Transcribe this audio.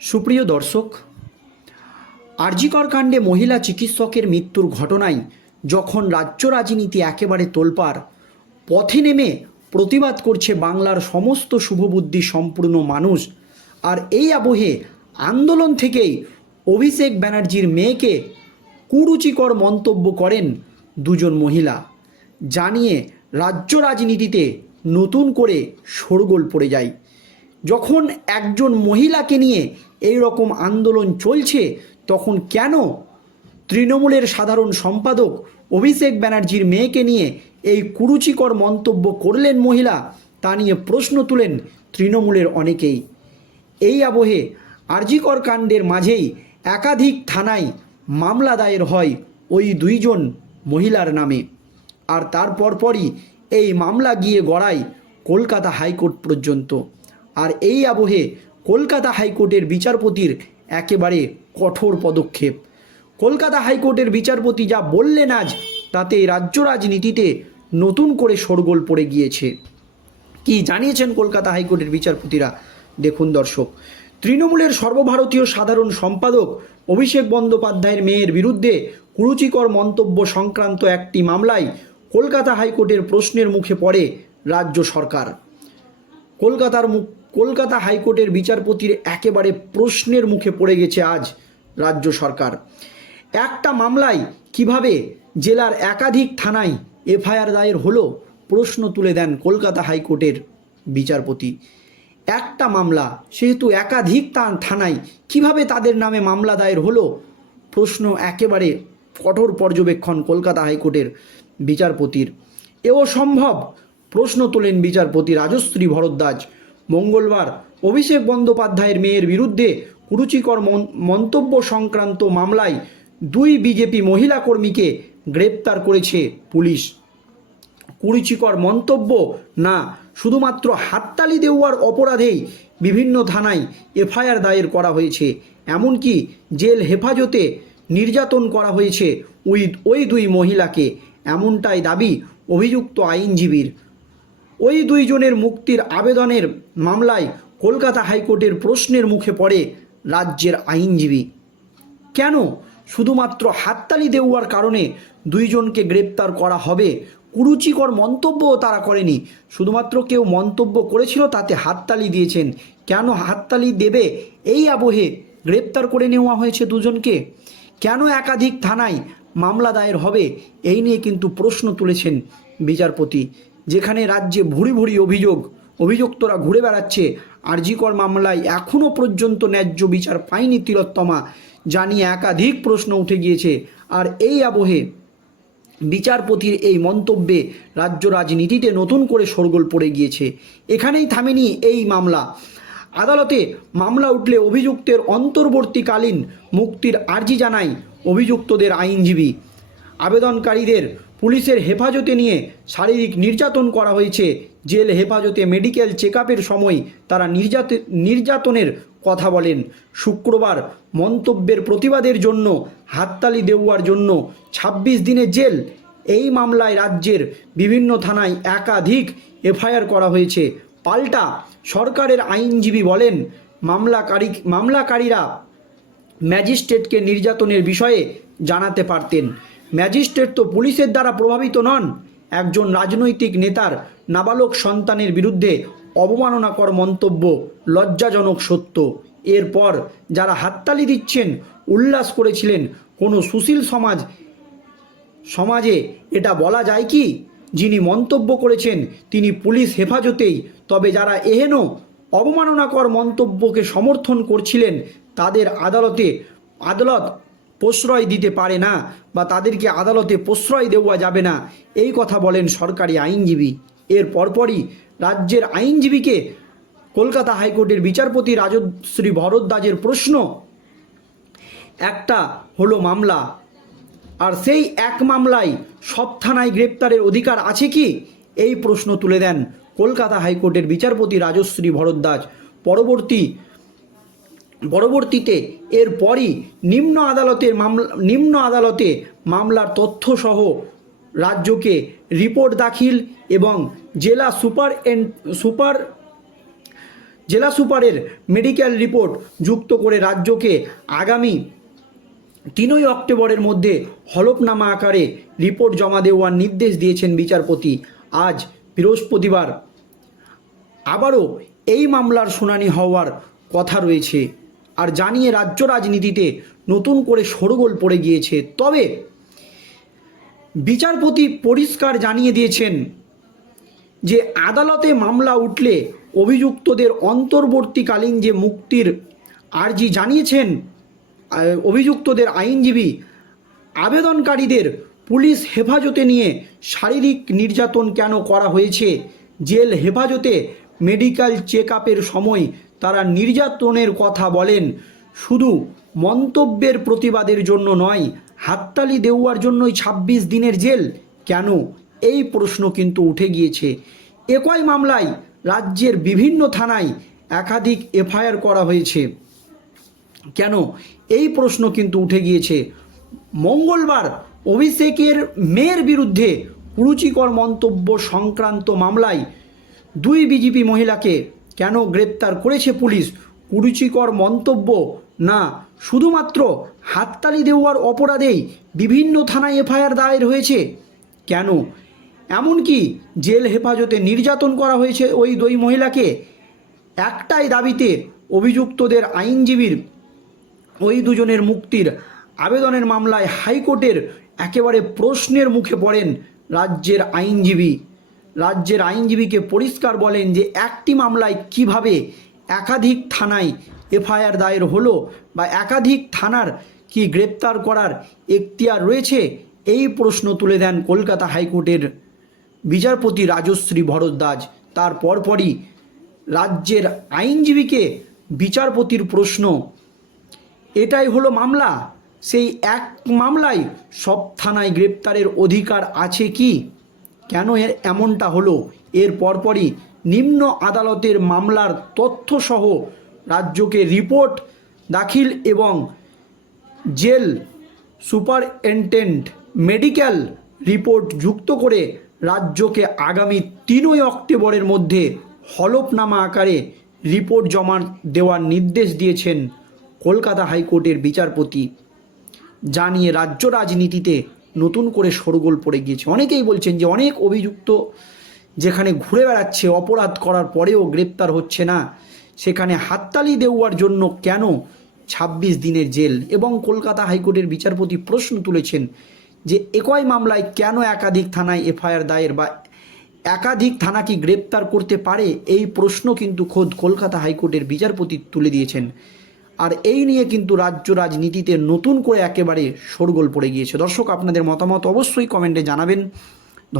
সুপ্রিয় দর্শক আরজিকর কাণ্ডে মহিলা চিকিৎসকের মৃত্যুর ঘটনায় যখন রাজ্য রাজনীতি একেবারে তোলপাড়, পথে নেমে প্রতিবাদ করছে বাংলার সমস্ত শুভবুদ্ধি সম্পূর্ণ মানুষ। আর এই আবহে আন্দোলন থেকেই অভিষেক ব্যানার্জির মেয়েকে কুরুচিকর মন্তব্য করেন দুজন মহিলা। জানিয়ে রাজ্য রাজনীতিতে নতুন করে শোরগোল পড়ে যায়। যখন একজন মহিলাকে নিয়ে এই রকম আন্দোলন চলছে, তখন কেন তৃণমূলের সাধারণ সম্পাদক অভিষেক ব্যানার্জির মেয়েকে নিয়ে এই কুরুচিকর মন্তব্য করলেন মহিলা? তা নিয়ে প্রশ্ন তুলেন তৃণমূলের অনেকেই। এই আবহে আরজিকর কাণ্ডের মাঝেই একাধিক থানায় মামলা দায়ের হয় ওই দুইজন মহিলার নামে। আর তারপর পরই এই মামলা গিয়ে গড়ায় কলকাতা হাইকোর্ট পর্যন্ত। আর এই আবহে কলকাতা হাইকোর্টের বিচারপতির একেবারে কঠোর পদক্ষেপ। কলকাতা হাইকোর্টের বিচারপতি যা বললেন আজ, তাতে রাজ্য রাজনীতিতে নতুন করে শোরগোল পড়ে গিয়েছে। কি জানিয়েছেন কলকাতা হাইকোর্টের বিচারপতিরা? দেখুন দর্শক, তৃণমূলের সর্বভারতীয় সাধারণ সম্পাদক অভিষেক বন্দ্যোপাধ্যায়ের মেয়ের বিরুদ্ধে কুরুচিকর মন্তব্য সংক্রান্ত একটি মামলায় কলকাতা হাইকোর্টের প্রশ্নের মুখে পড়ে রাজ্য সরকার। কলকাতার মুখ কলকাতা হাইকোর্টের বিচারপতির একেবারে প্রশ্নের মুখে পড়ে গেছে আজ রাজ্য সরকার। একটা মামলায় কীভাবে জেলার একাধিক থানায় এফআইআর দায়ের হলো প্রশ্ন তুলে দেন কলকাতা হাইকোর্টের বিচারপতি। একটা মামলা, সেহেতু একাধিক থানায়, কীভাবে তাদের নামে মামলা দায়ের হলো প্রশ্ন একেবারে কঠোর পর্যবেক্ষণ কলকাতা হাইকোর্টের বিচারপতির। এও সম্ভব প্রশ্ন তোলেন বিচারপতি রাজশ্রী ভরদ্বাজ। মঙ্গলবার অভিষেক বন্দ্যোপাধ্যায়ের মেয়ের বিরুদ্ধে কুরুচিকর মন- মন্তব্য সংক্রান্ত মামলায় দুই বিজেপি মহিলা কর্মীকে গ্রেপ্তার করেছে পুলিশ। কুরুচিকর মন্তব্য না, শুধুমাত্র হাততালি দেওয়ার অপরাধেই বিভিন্ন থানায় এফআইআর দায়ের করা হয়েছে। এমনকি জেল হেফাজতে নির্যাতন করা হয়েছে ওই ওই দুই মহিলাকে। এমনটাই দাবি অভিযুক্ত আইনজীবীর ওই দুইজনের মুক্তির আবেদনের মামলায় কলকাতা হাইকোর্টের প্রশ্নের মুখে পড়ে রাজ্যের আইনজীবী। কেন? শুধুমাত্র হাততালি দেওয়ার কারণে দুইজনকে গ্রেপ্তার করা হবে। কুরুচিকর মন্তব্যও তারা করেনি। শুধুমাত্র কেউ মন্তব্য করেছিল তাতে হাততালি দিয়েছেন। কেন হাততালি দেবে? এই আবহে গ্রেপ্তার করে নেওয়া হয়েছে দুজনকে। কেন একাধিক থানায় মামলা দায়ের হবে? এই নিয়ে কিন্তু প্রশ্ন তুলেছেন বিচারপতি। যেখানে রাজ্যে ভুরি ভুরি অভিযোগ, অভিযুক্তরা ঘুরে বেড়াচ্ছে। আরজিকর মামলায় এখনও পর্যন্ত ন্যায্য বিচার পায়নি তিলোত্তমা, জানিয়ে একাধিক প্রশ্ন উঠে গিয়েছে। আর এই আবহে বিচারপতির এই মন্তব্যে রাজ্য রাজনীতিতে নতুন করে শোরগোল পড়ে গিয়েছে। এখানেই থামেনি এই মামলা। আদালতে মামলা উঠলে অভিযুক্তের অন্তর্বর্তীকালীন মুক্তির আর্জি জানায় অভিযুক্তদের আইনজীবী। আবেদনকারীদের পুলিশের হেফাজতে নিয়ে শারীরিক নির্যাতন করা হয়েছে। জেল হেফাজতে মেডিকেল চেক সময় তারা নির্যাত নির্যাতনের কথা বলেন। শুক্রবার মন্তব্যের প্রতিবাদের জন্য হাততালি দেওয়ার জন্য ২৬ দিনের জেল। এই মামলায় রাজ্যের বিভিন্ন থানায় একাধিক এফআইআর করা হয়েছে। পাল্টা সরকারের আইনজীবী বলেন, মামলাকারী মামলাকারীরা ম্যাজিস্ট্রেটকে নির্যাতনের বিষয়ে জানাতে পারতেন। ম্যাজিস্ট্রেট তো পুলিশের দ্বারা প্রভাবিত নন। একজন রাজনৈতিক নেতার নাবালক সন্তানের বিরুদ্ধে অবমাননাকর মন্তব্য, লজ্জাজনক সত্য। এরপর যারা হাততালি দিচ্ছেন, উল্লাস করেছিলেন, কোনো সুশীল সমাজ, সমাজে এটা বলা যায় কি? যিনি মন্তব্য করেছেন, তিনি পুলিশ হেফাজতেই। তবে যারা এহেন অবমাননাকর মন্তব্যকে সমর্থন করছিলেন, তাদের আদালতে আদালত প্রশ্রয় দিতে পারে না বা তাদেরকে আদালতে প্রশ্রয় দেওয়া যাবে না। এই কথা বলেন সরকারি আইনজীবী। এর পরপরই রাজ্যের আইনজীবীকে কলকাতা হাইকোর্টের বিচারপতি রাজশ্রী ভরদ্বাজের প্রশ্ন। একটা হলো মামলা। আর সেই এক মামলায় সব থানায় গ্রেপ্তারের অধিকার আছে কি? এই প্রশ্ন তুলে দেন কলকাতা হাইকোর্টের বিচারপতি রাজশ্রী ভরদ্বাজ। পরবর্তী পরবর্তীতে এরপরই নিম্ন আদালতের মামলা, নিম্ন আদালতে মামলার তথ্যসহ রাজ্যকে রিপোর্ট দাখিল এবং জেলা সুপার সুপার, জেলা সুপারের মেডিকেল রিপোর্ট যুক্ত করে রাজ্যকে আগামী তিনই অক্টোবরের মধ্যে হলফনামা আকারে রিপোর্ট জমা দেওয়ার নির্দেশ দিয়েছেন বিচারপতি। আজ বৃহস্পতিবার আবারও এই মামলার শুনানি হওয়ার কথা রয়েছে। আর জানিয়ে রাজ্য রাজনীতিতে নতুন করে সরগোল পড়ে গিয়েছে। তবে বিচারপতি পরিষ্কার জানিয়ে দিয়েছেন যে, আদালতে মামলা উঠলে অভিযুক্তদের অন্তর্বর্তীকালীন যে মুক্তির আর্জি জানিয়েছেন অভিযুক্তদের আইনজীবী, আবেদনকারীদের পুলিশ হেফাজতে নিয়ে শারীরিক নির্যাতন কেন করা হয়েছে? জেল হেফাজতে মেডিকেল চেক সময় তারা নির্যাতনের কথা বলেন। শুধু মন্তব্যের প্রতিবাদের জন্য নয়, হাততালি দেওয়ার জন্যই ২৬ দিনের জেল। কেন? এই প্রশ্ন কিন্তু উঠে গিয়েছে। একই মামলায় রাজ্যের বিভিন্ন থানায় একাধিক এফআইআর করা হয়েছে। কেন? এই প্রশ্ন কিন্তু উঠে গিয়েছে। মঙ্গলবার অভিষেকের মেয়ের বিরুদ্ধে কুরুচিকর মন্তব্য সংক্রান্ত মামলায় দুই বিজেপি মহিলাকে কেন গ্রেপ্তার করেছে পুলিশ? কুরুচিকর মন্তব্য? না, শুধুমাত্র হাততালি দেওয়ার অপরাধেই বিভিন্ন থানায় এফআইআর দায়ের হয়েছে। কেন? এমনকি জেল হেফাজতে নির্যাতন করা হয়েছে ওই দুই মহিলাকে। একটাই দাবিতে অভিযুক্তদের আইনজীবীর, ওই দুজনের মুক্তির আবেদনের মামলায় হাইকোর্টের একেবারে প্রশ্নের মুখে পড়েন রাজ্যের আইনজীবী। রাজ্যের আইনজীবীকে পরিষ্কার বলেন যে একটি মামলায় কীভাবে একাধিক থানায় এফআইআর দায়ের হলো বা একাধিক থানার কি গ্রেপ্তার করার এখতিয়ার রয়েছে, এই প্রশ্ন তুলে দেন কলকাতা হাইকোর্টের বিচারপতি রাজশ্রী ভরদ্বাজ। তার পরপরই রাজ্যের আইনজীবীকে বিচারপতির প্রশ্ন, এটাই হলো মামলা? সেই এক মামলায় সব থানায় গ্রেপ্তারের অধিকার আছে কি? কেন এর এমনটা হলো? এর পরপরই নিম্ন আদালতের মামলার তথ্যসহ রাজ্যকে রিপোর্ট, দাখিল এবং জেল সুপারিনটেন্ডেন্ট মেডিকেল রিপোর্ট যুক্ত করে রাজ্যকে আগামী তিনই অক্টোবরের মধ্যে হলফনামা আকারে রিপোর্ট জমা দেওয়ার নির্দেশ দিয়েছেন কলকাতা হাইকোর্টের বিচারপতি। জানিয়ে রাজ্য রাজনীতিতে নতুন করে শোরগোল পড়ে গিয়েছে। অনেকেই বলছেন যে অনেক অভিযুক্ত যেখানে ঘুরে বেড়াচ্ছে, অপরাধ করার পরেও গ্রেপ্তার হচ্ছে না, সেখানে হাততালি দেওয়ার জন্য কেন ২৬ দিনের জেল? এবং কলকাতা হাইকোর্টের বিচারপতি প্রশ্ন তুলেছেন যে একই মামলায় কেন একাধিক থানায় এফআইআর দায়ের বা একাধিক থানা কি গ্রেপ্তার করতে পারে? এই প্রশ্ন কিন্তু খোদ কলকাতা হাইকোর্টের বিচারপতি তুলে দিয়েছেন। আর এই নিয়ে কিন্তু রাজ্য রাজনীতিতে নতুন করে একেবারে শোরগোল পড়ে গিয়েছে। দর্শক, আপনাদের মতামত অবশ্যই কমেন্টে জানাবেন।